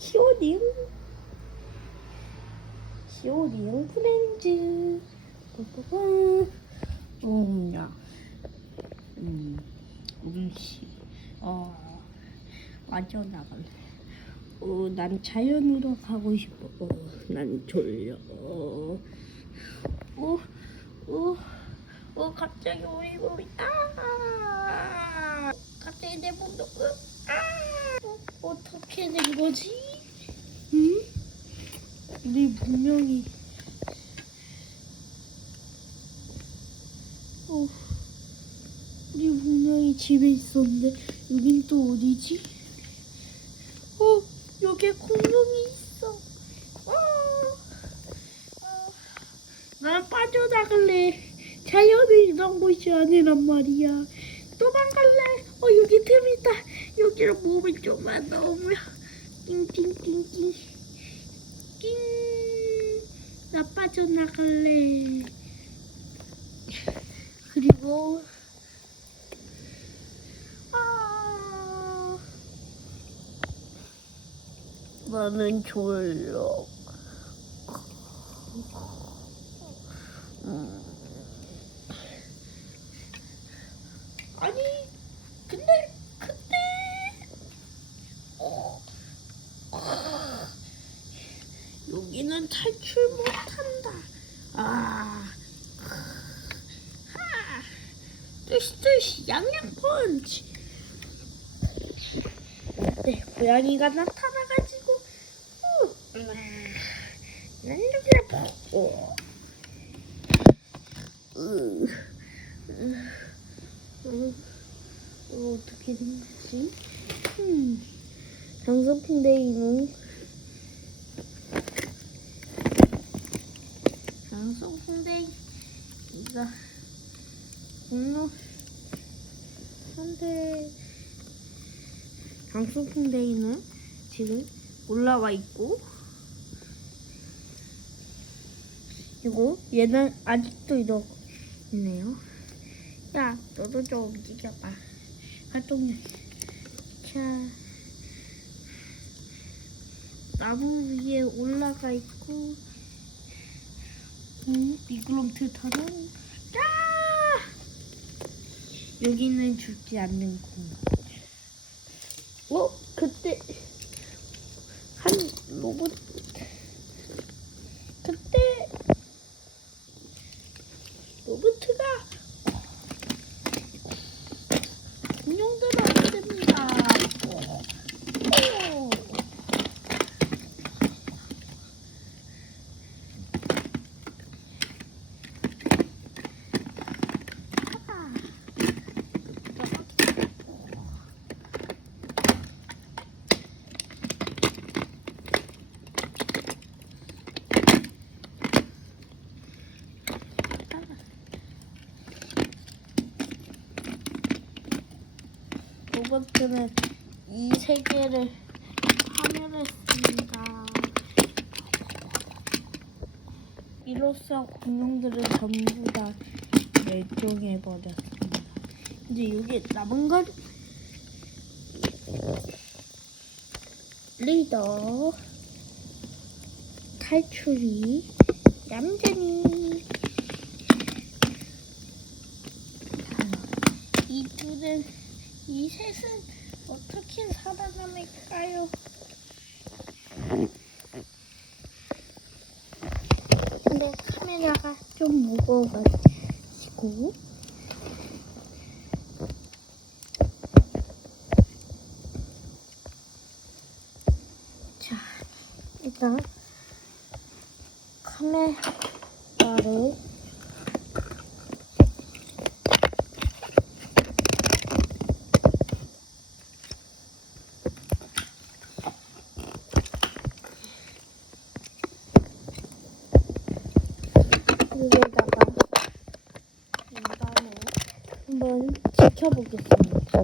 시오딩? 시오딩 프렌즈. 빠빠빠 음야. 음 음식 어 완전 나갈래. 어, 난 자연으로 가고 싶어. 어, 난 졸려. 어, 어, 어, 어, 갑자기 우리 몸이 아, 갑자기 내 몸도 으, 아, 어, 어떻게 된 거지? 응? 우리 분명히 어, 우리 분명히 집에 있었는데 여긴 또 어디지? 어, 여기에 공룡이 있어. 어, 어, 나 빠져나갈래. 자연은 이런 곳이 아니란 말이야. 도망갈래. 어, 여기 틈이다. 여기로 몸을 좀만 넣으면. 띵띵띵띵. 띵. 나 빠져나갈래. 그리고, 아. 나는 졸려. 음. 아니, 근데, 근데, 어, 아, 여기는 탈출 못한다. 아, 하, 뜨시 뜨시 양양 펀치. 네, 고양이가 나타나가지고, 어, 난 여기를 보고, 어떻게 된 거지? 음, 장성풍뎅이는 장성풍뎅이가 공룡 한데 장수풍뎅이는 지금 올라와 있고 그리고 얘는 아직도 이러고 있네요. 야, 너도 좀 움직여봐. 활동력. 자, 나무 위에 올라가 있고, 음, 미끄럼틀 타는. 야! 여기는 죽지 않는 공간. 어? 그때 한 로봇 그때 로봇가 공룡들을 하게 됩니다. 오. 아. 로봇들은 이 세계를 파멸했습니다. 이로써 공룡들은 전부 다 멸종해 버렸습니다. 이제 여기 남은 건 리더 탈출이 얌전히 이 둘은 이 셋은 어떻게 살아남을까요? 근데 카메라가 좀 무거워가지고 자 일단 카메라를 여기다가 인간을 한번 지켜보겠습니다.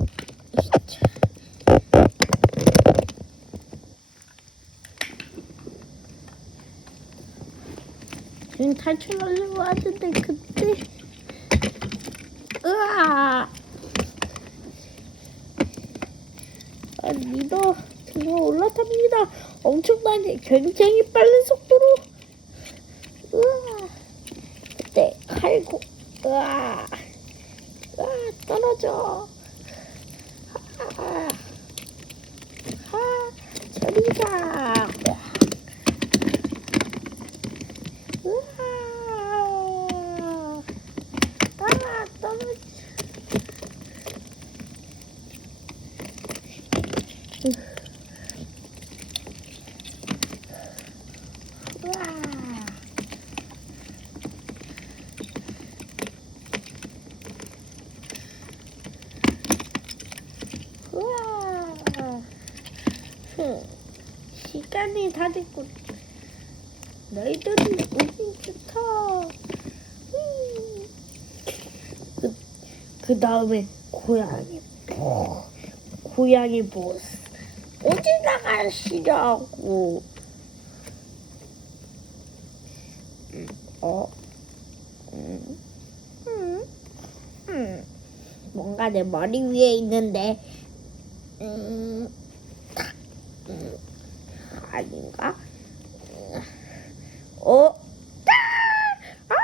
지금 탈출하려고 하는데 그때 으아 아, 리더 올랐 올라탑니다. 엄청나게 굉장히 빠른 속도로. 우와. 그때 칼고, 우와. 우와, 떨어져. 아, 아, 저리 가. 우와. 아. 우와. 우와. 흠. 됐군. 너희들은 우린 좋다. 음. 그, 그 다음에 고양이. 고양이 보스. 어디 나가시라고. 음, 어? 음, 음, 음. 뭔가 내 머리 위에 있는데, 음, 음, 아닌가? 음, 어? 아! 아!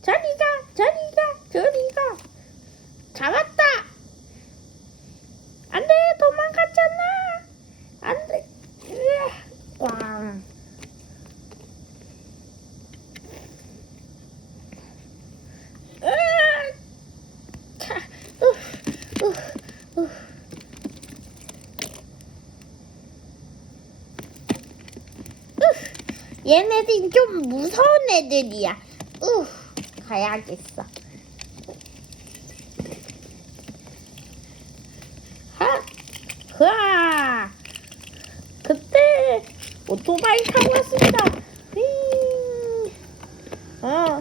저리 가! 저리 가! 저리 가! 잡았다! 안 돼! 도망갔잖아! 안 돼! 으아! 꽝! 으아! 차! 으, 으, 으. 으, 얘네들이 좀 무서운 애들이야. 으, 가야겠어. 하, 흐아. 그때 오토바이 타고 왔습니다. 휘. 어.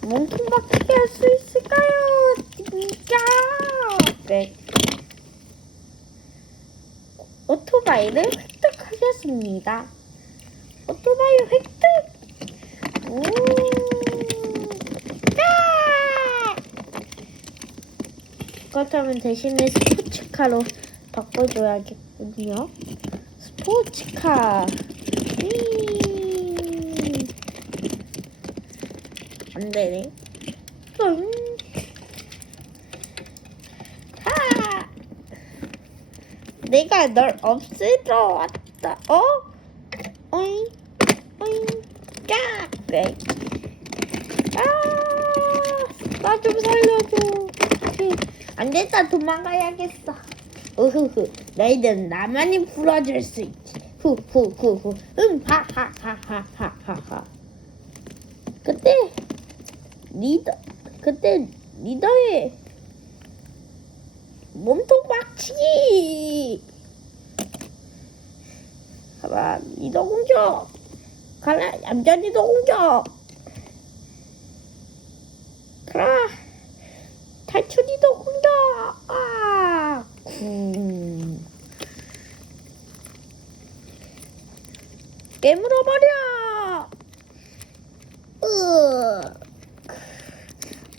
몽킹박치기 할수 있을까요? 진짜. 네. 오토바이를 획득하겠습니다. 오토바이 획득! 오! 야! 그렇다면 대신에 스포츠카로 바꿔줘야겠군요. 스포츠카. 음. 안 되네. 음. 하! 내가 널 없애러 왔다. 어? 어잉, 어잉, 까! 네. 아, 나 좀 살려줘. 히, 안 됐다, 도망가야겠어. 으흐흐, 너희들은 나만이 풀어줄 수 있지. 후후후후, 음, 하하하하하하. 그때 리더, 그때 리더의 몸통 박치기! 가라, 이도 공격! 가라, 얌전히도 공격! 가라, 탈출이도 공격! 아, 쿵. 깨물어 버려! 으,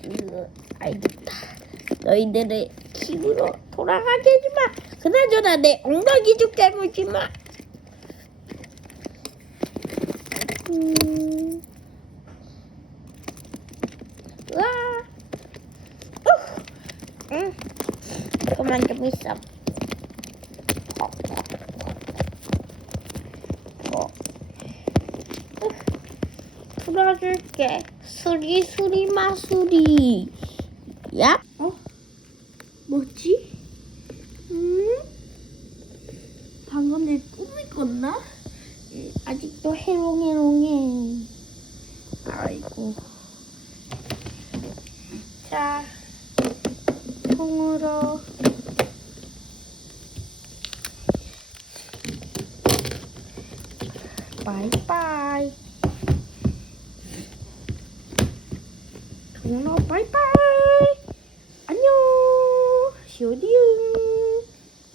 으, 알겠다. 너희들의 집으로 돌아가게 하지 마. 그나저나 내 엉덩이 좀 깨물지 마. 음. 와. 어. 응. 그만 좀 있어. 어. 풀어줄게. 수리 수리 마수리. 야? 어? 뭐지? 음? 방금 내 꿈을 꿨나? 음, 아직도 해롱해롱해. 아이고. 자, 통으로. 바이바이. 통으로 바이바이. 안녕. 쇼디응.